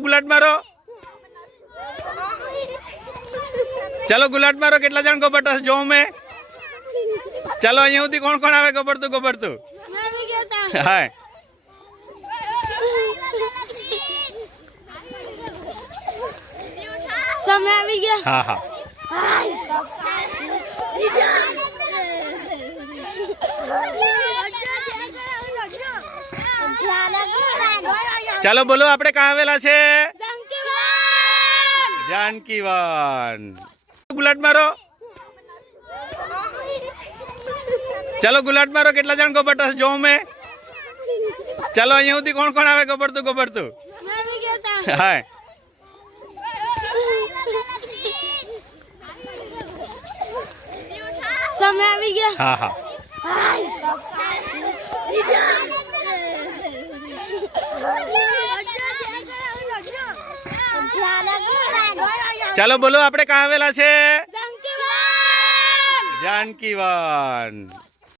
गुलाट मारो चलो गुलाट मारो કેટલા જણ ગોબરતો જો મે चलो અહીં સુધી કોણ કોણ આવે ગોબરતું मैं भी गया था હા सब मैं भी गया હા હા चलो बोलो આપણે કहाँ આવેલા છે जानकीवन गुलाट मारो चलो गुलाट मारो કેટલા જણ ગોબરતો જો મે चलो અહીં સુધી કોણ કોણ આવે ગોબરતું मैं भी गया था હા सब मैं भी गया હા હા चलो बोलो આપણે કहाँ આવેલા છે जानकीवन